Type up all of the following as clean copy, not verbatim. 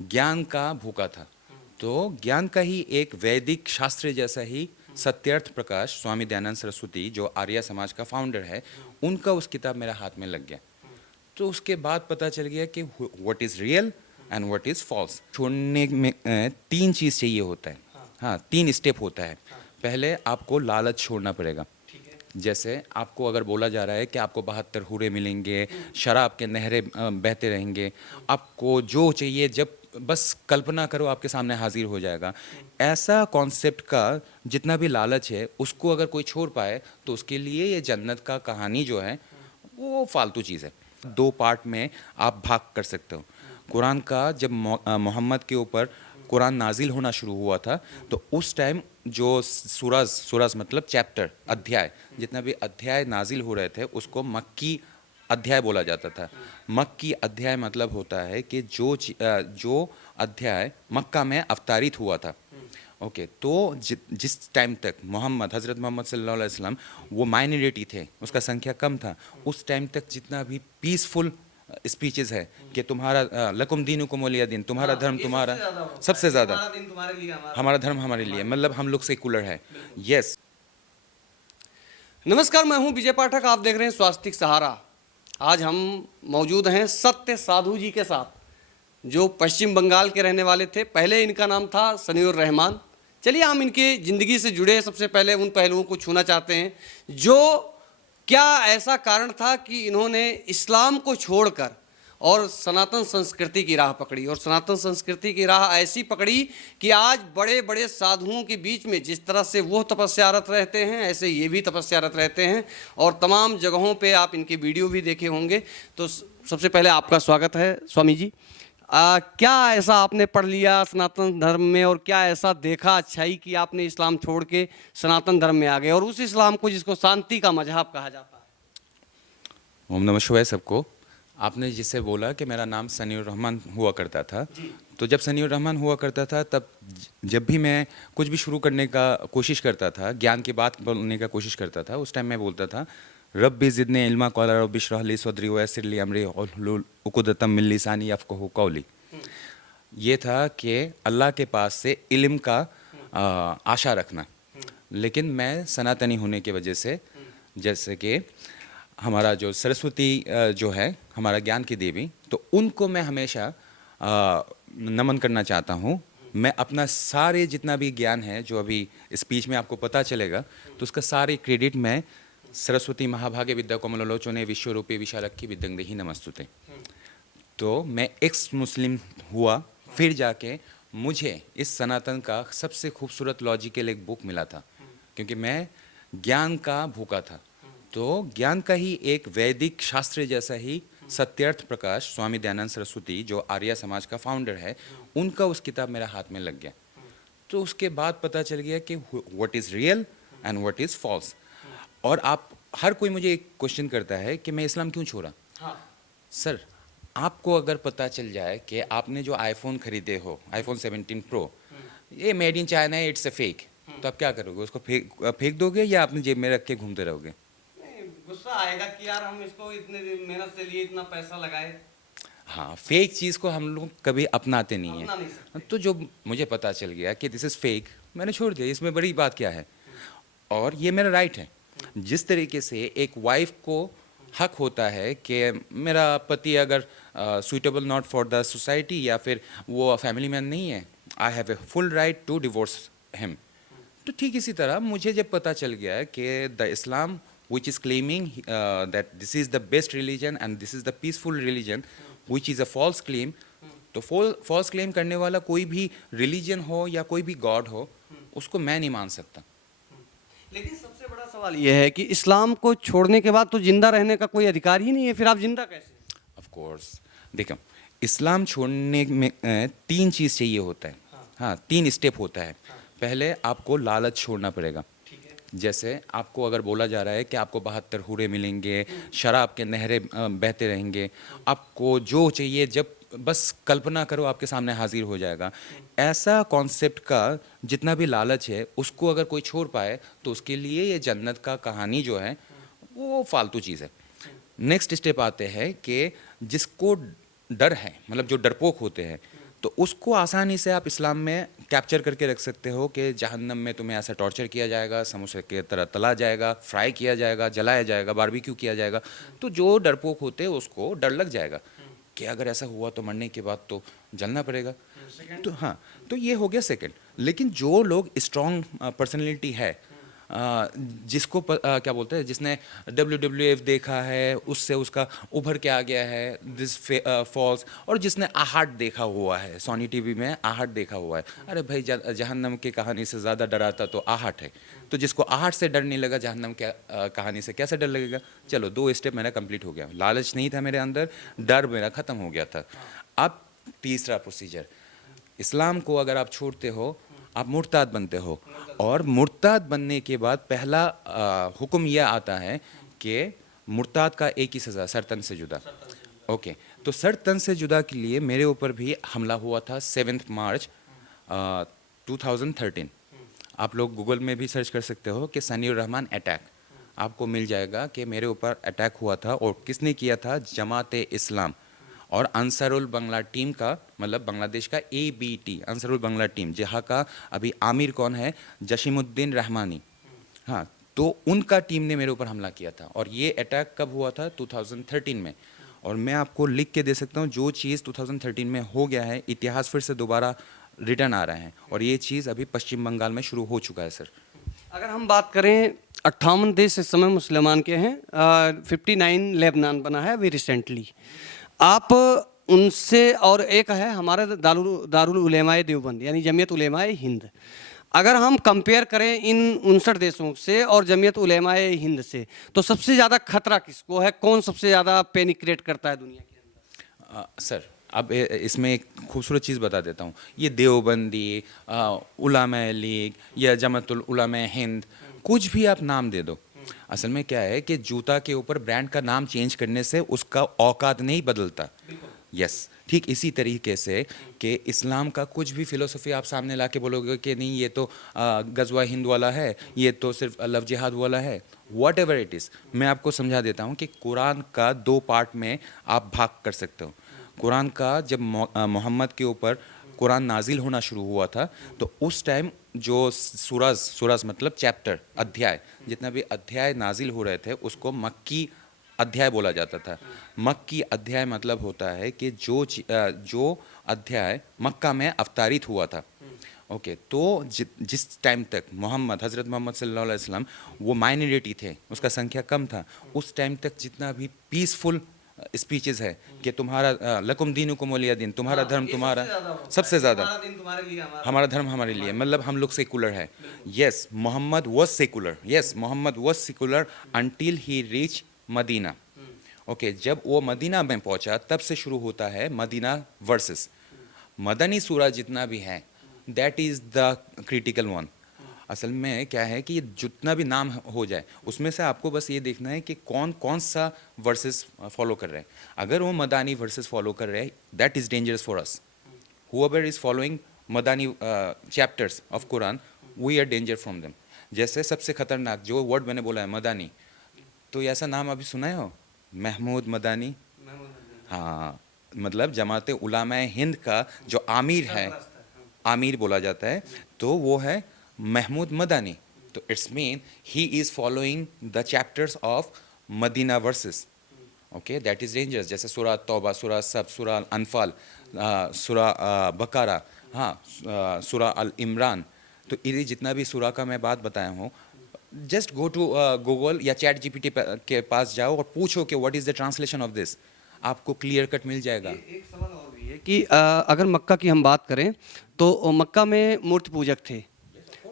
ज्ञान का भूखा था। तो ज्ञान का ही एक वैदिक शास्त्र जैसा ही सत्यार्थ प्रकाश स्वामी दयानंद सरस्वती जो आर्य समाज का फाउंडर है, उनका उस किताब मेरा हाथ में लग गया। तो उसके बाद पता चल गया कि what is real and what is false. छोड़ने में तीन चीज़ चाहिए होता है। हाँ, तीन स्टेप होता है। पहले आपको लालच छोड़ना पड़ेगा। जैसे आपको अगर बोला जा रहा है कि आपको 72 हूरे मिलेंगे, शराब के नहरें बहते रहेंगे, आपको जो चाहिए जब बस कल्पना करो आपके सामने हाजिर हो जाएगा, ऐसा कॉन्सेप्ट का जितना भी लालच है उसको अगर कोई छोड़ पाए तो उसके लिए ये जन्नत का कहानी जो है वो फालतू चीज़ है। दो पार्ट में आप भाग कर सकते हो। कुरान का जब मोहम्मद के ऊपर कुरान नाजिल होना शुरू हुआ था तो उस टाइम जो सूरज मतलब चैप्टर अध्याय, जितना भी अध्याय नाजिल हो रहे थे उसको मक्की अध्याय बोला जाता था। मक्की अध्याय मतलब होता है कि जो अध्याय मक्का में अवतारित हुआ था। ओके, तो जिस टाइम तक हज़रत मोहम्मद सल्लल्लाहु अलैहि वसल्लम वो माइनॉरिटी थे, उसका संख्या कम था, उस टाइम तक जितना भी पीसफुल स्पीचेस है कि तुम्हारा लकुम दीनुकुम वलिया दिन, तुम्हारा धर्म तुम्हारा, सबसे ज़्यादा हमारा धर्म हमारे लिए, मतलब हम लोग सेकुलर है। यस। नमस्कार, मैं हूं विजय पाठक, आप देख रहे हैं स्वास्तिक सहारा। आज हम मौजूद हैं सत्य साधु जी के साथ, जो पश्चिम बंगाल के रहने वाले थे। पहले इनका नाम था सनीउर रहमान। चलिए हम इनकी ज़िंदगी से जुड़े सबसे पहले उन पहलुओं को छूना चाहते हैं, जो क्या ऐसा कारण था कि इन्होंने इस्लाम को छोड़कर और सनातन संस्कृति की राह पकड़ी, और सनातन संस्कृति की राह ऐसी पकड़ी कि आज बड़े बड़े साधुओं के बीच में जिस तरह से वो तपस्यारत रहते हैं ऐसे ये भी तपस्यारत रहते हैं, और तमाम जगहों पे आप इनके वीडियो भी देखे होंगे। तो सबसे पहले आपका स्वागत है स्वामी जी। क्या ऐसा आपने पढ़ लिया सनातन धर्म में, और क्या ऐसा देखा अच्छाई कि आपने इस्लाम छोड़ के सनातन धर्म में आ गए, और उस इस्लाम को जिसको शांति का मजहब कहा जाता है? ओम नमः शिवाय सबको। आपने जिससे बोला कि मेरा नाम सनीउर रहमान हुआ करता था, तो जब सनीउर रहमान हुआ करता था तब जब भी मैं कुछ भी शुरू करने का कोशिश करता था, ज्ञान की बात बोलने का कोशिश करता था, उस टाइम मैं बोलता था रब्बी ज़िदनी इल्मा क़ाला रब्बी इश्रह ली सदरी वयस्सिर ली अमरी वहलुल उक़दतम मिन लिसानी यफ़क़हू क़ौली। ये था कि अल्लाह के पास से इल्म का आशा रखना। लेकिन मैं सनातनी होने की वजह से, जैसे कि हमारा जो सरस्वती जो है हमारा ज्ञान की देवी, तो उनको मैं हमेशा नमन करना चाहता हूँ। मैं अपना सारे जितना भी ज्ञान है जो अभी स्पीच में आपको पता चलेगा, तो उसका सारे क्रेडिट मैं सरस्वती महाभागे विद्या कोमलोचने विश्वरूपी विशालक्खी विद्यंदेहि नमस्तुते। तो मैं एक्स मुस्लिम हुआ, फिर जाके मुझे इस सनातन का सबसे खूबसूरत लॉजिकल एक बुक मिला था, क्योंकि मैं ज्ञान का भूखा था। तो ज्ञान का ही एक वैदिक शास्त्र जैसा ही सत्यार्थ प्रकाश स्वामी दयानंद सरस्वती जो आर्य समाज का फाउंडर है, उनका उस किताब मेरा हाथ में लग गया। तो उसके बाद पता चल गया कि what is real and what is false. और आप हर कोई मुझे एक क्वेश्चन करता है कि मैं इस्लाम क्यों छोड़ा। सर, आपको अगर पता चल जाए कि आपने जो आईफोन खरीदे हो, आईफोन 17 प्रो, ये मेड इन चाइना है, इट्स अ फेक, तो आप क्या करोगे? उसको फेंक दोगे या अपनी जेब में रख के घूमते रहोगे? गुस्सा आएगा कि यार हम इसको इतने मेहनत से लिए, इतना पैसा लगाए। हाँ, फेक चीज़ को हम लोग कभी अपनाते नहीं अपना नहीं हैं। सकते। तो जो मुझे पता चल गया कि दिस इज़ फेक, मैंने छोड़ दिया, इसमें बड़ी बात क्या है। और ये मेरा राइट है। जिस तरीके से एक वाइफ को हक होता है कि मेरा पति अगर suitable not for the society या फिर वो फैमिली मैन नहीं है, I have a full right to divorce him. तो ठीक इसी तरह मुझे जब पता चल गया कि the Islam which is claiming that this is the best religion and this is the peaceful religion, which is a false claim, तो false claim करने वाला कोई भी religion हो या कोई भी God हो, उसको मैं नहीं मान सकता। लेकिन सबसे बड़ा सवाल यह है कि इस्लाम को छोड़ने के बाद तो जिंदा रहने का कोई अधिकार ही नहीं है, फिर आप जिंदा कैसे? ऑफ कोर्स, देखो, इस्लाम छोड़ने में तीन चीज़ चाहिए होता है। हाँ, तीन स्टेप होता है। पहले आपको लालच छोड़ना पड़ेगा। जैसे आपको अगर बोला जा रहा है कि आपको 72 हूरे मिलेंगे, शराब के नहरें बहते रहेंगे, आपको जो चाहिए जब बस कल्पना करो आपके सामने हाजिर हो जाएगा, ऐसा कॉन्सेप्ट का जितना भी लालच है उसको अगर कोई छोड़ पाए तो उसके लिए ये जन्नत का कहानी जो है वो फालतू चीज़ है। नेक्स्ट स्टेप आते हैं कि जिसको डर है, मतलब जो डरपोक होते हैं, तो उसको आसानी से आप इस्लाम में कैप्चर करके रख सकते हो कि जहन्नम में तुम्हें ऐसा टॉर्चर किया जाएगा, समोसे की तरह तला जाएगा, फ्राई किया जाएगा, जलाया जाएगा, बारबेक्यू किया जाएगा। तो जो डरपोक होते हैं उसको डर लग जाएगा कि अगर ऐसा हुआ तो मरने के बाद तो जलना पड़ेगा। तो हाँ, तो ये हो गया सेकंड। लेकिन जो लोग स्ट्रॉन्ग पर्सनैलिटी है, जिसको क्या बोलते हैं, जिसने WWF देखा है, उससे उसका उभर के आ गया है दिस फॉल्स, और जिसने आहट देखा हुआ है, सोनी टीवी में आहट देखा हुआ है, अरे भाई जहन्नम की कहानी से ज़्यादा डराता तो आहट है। तो जिसको आहट से डर नहीं लगा, जहन्नम के कहानी से कैसे डर लगेगा। चलो 2 स्टेप मेरा कंप्लीट हो गया, लालच नहीं था मेरे अंदर, डर मेरा ख़त्म हो गया था। अब तीसरा प्रोसीजर, इस्लाम को अगर आप छोड़ते हो आप मुर्ताद बनते हो, और मुर्ताद बनने के बाद पहला हुक्म यह आता है कि मुर्ताद का एक ही सज़ा, सर तन से जुदा। ओके, तो सर तन से जुदा के लिए मेरे ऊपर भी हमला हुआ था 7 मार्च 2013। आप लोग गूगल में भी सर्च कर सकते हो कि सनीउर रहमान अटैक, आपको मिल जाएगा कि मेरे ऊपर अटैक हुआ था। और किसने किया था, जमात इस्लाम और अंसारुल बंगला टीम का, मतलब बांग्लादेश का ABT अंसारुल बंगला टीम, जहाँ का अभी आमिर कौन है, जशीमुद्दीन रहमानी। हाँ, तो उनका टीम ने मेरे ऊपर हमला किया था। और ये अटैक कब हुआ था, 2013 में। और मैं आपको लिख के दे सकता हूँ, जो चीज़ 2013 में हो गया है, इतिहास फिर से दोबारा रिटर्न आ रहे हैं, और ये चीज़ अभी पश्चिम बंगाल में शुरू हो चुका है सर। अगर हम बात करें 58 देश इस समय मुसलमान के हैं, 59 लेबनान बना है अभी रिसेंटली। आप उनसे, और एक है हमारे दारुल उलेमाए देवबंद यानी जमीयत उलेमाए हिंद। अगर हम कंपेयर करें इन 59 देशों से और जमीयत उलेमाए हिंद से, तो सबसे ज़्यादा खतरा किसको है, कौन सबसे ज़्यादा पैनिक क्रिएट करता है दुनिया के अंदर? सर अब इसमें एक खूबसूरत चीज़ बता देता हूँ। ये देवबंदी, उलामा लीग या जमातुल उलामा हिंद, कुछ भी आप नाम दे दो, असल में क्या है कि जूता के ऊपर ब्रांड का नाम चेंज करने से उसका औकात नहीं बदलता। यस, ठीक इसी तरीके से कि इस्लाम का कुछ भी फिलोसफी आप सामने लाके बोलोगे कि नहीं ये तो गज़वा हिंद वाला है, ये तो सिर्फ लव जिहाद वाला है, वॉट एवर इट इज़। मैं आपको समझा देता हूँ कि कुरान का 2 पार्ट में आप भाग कर सकते हो। कुरान का जब मोहम्मद के ऊपर कुरान नाजिल होना शुरू हुआ था, तो उस टाइम जो सूरज मतलब चैप्टर, अध्याय, जितना भी अध्याय नाजिल हो रहे थे उसको मक्की अध्याय बोला जाता था। मक्की अध्याय मतलब होता है कि जो अध्याय मक्का में अवतारित हुआ था। ओके, तो जिस टाइम तक हज़रत मोहम्मद सल्लल्लाहु अलैहि वसल्लम वो माइनॉरिटी थे, उसका संख्या कम था, उस टाइम तक जितना भी पीसफुल स्पीचेस है कि तुम्हारा लकुम दीनुकुम वलिया दीन, तुम्हारा धर्म तुम्हारा, सबसे ज़्यादा हमारा धर्म हमारे लिए, मतलब हम लोग सेकुलर है। Yes, Mohammed was secular, yes Mohammed was secular until he reach Medina. Okay, जब वो मदीना में पहुंचा तब से शुरू होता है मदीना वर्सेस। मदनी सूरा जितना भी है that is the critical one. असल में क्या है कि जितना भी नाम हो जाए उसमें से आपको बस ये देखना है कि कौन कौन सा वर्सेस फॉलो कर रहे हैं। अगर वो मदानी वर्सेस फॉलो कर रहे हैं, that is dangerous for us. Whoever is following Madani chapters of Quran, we are danger from them. जैसे सबसे खतरनाक जो वर्ड मैंने बोला है मदानी, तो ऐसा नाम अभी सुना है हो, महमूद मदानी। हाँ, मतलब जमात उलामा हिंद का जो आमिर है, आमिर बोला जाता है, तो वो है महमूद मदानी। तो it's mean he is following the chapters of Medina verses. Okay, that is dangerous. जैसे सूरा तौबा, सूरा सब, सूरा अनफाल, सूरा बकरा, हाँ, सूरा अल इमरान। तो ये जितना भी सूरा का मैं बात बताया हूँ, जस्ट गो टू गूगल या चैट GPT के पास जाओ और पूछो कि what is the translation of this, आपको क्लियर कट मिल जाएगा। एक सवाल और भी है कि अगर मक्का की हम बात करें तो मक्का में मूर्ति पूजक थे,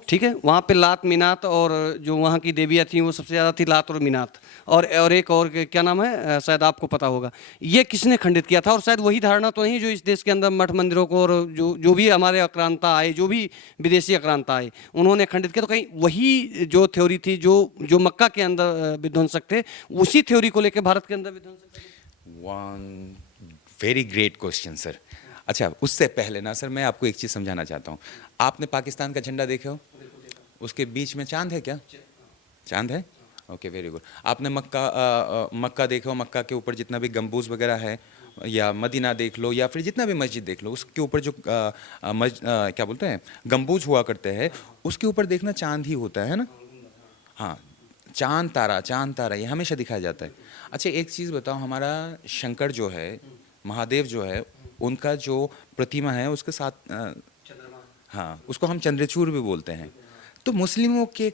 ठीक है, वहाँ पे लात मिनात, और जो वहाँ की देवियाँ थीं वो सबसे ज़्यादा थी लात और मिनात, और एक और क्या नाम है, शायद आपको पता होगा। ये किसने खंडित किया था? और शायद वही धारणा तो नहीं जो इस देश के अंदर मठ मंदिरों को, और जो भी हमारे आक्रांता आए, जो भी विदेशी आक्रांता आए, उन्होंने खंडित किया। तो कहीं वही जो थ्योरी थी जो मक्का के अंदर विध्वंसक थे, उसी थ्योरी को लेकर भारत के अंदर विध्वंसक थे? One very great question sir. अच्छा, उससे पहले ना सर मैं आपको एक चीज़ समझाना चाहता हूँ। आपने पाकिस्तान का झंडा देखा हो, उसके बीच में चांद है क्या? चांद है? Okay, very good. आपने मक्का देखा हो, मक्का के ऊपर जितना भी गम्बूज वगैरह है या मदीना देख लो या फिर जितना भी मस्जिद देख लो, उसके ऊपर जो क्या बोलते हैं गम्बूज हुआ करते हैं, उसके ऊपर देखना चांद ही होता है ना। हाँ, चांद तारा ये हमेशा दिखाया जाता है। अच्छा एक चीज़ बताओ, हमारा शंकर जो है, महादेव जो है, उनका जो प्रतिमा है उसके साथ हाँ, उसको हम चंद्रचूड़ भी बोलते हैं। तो मुस्लिमों के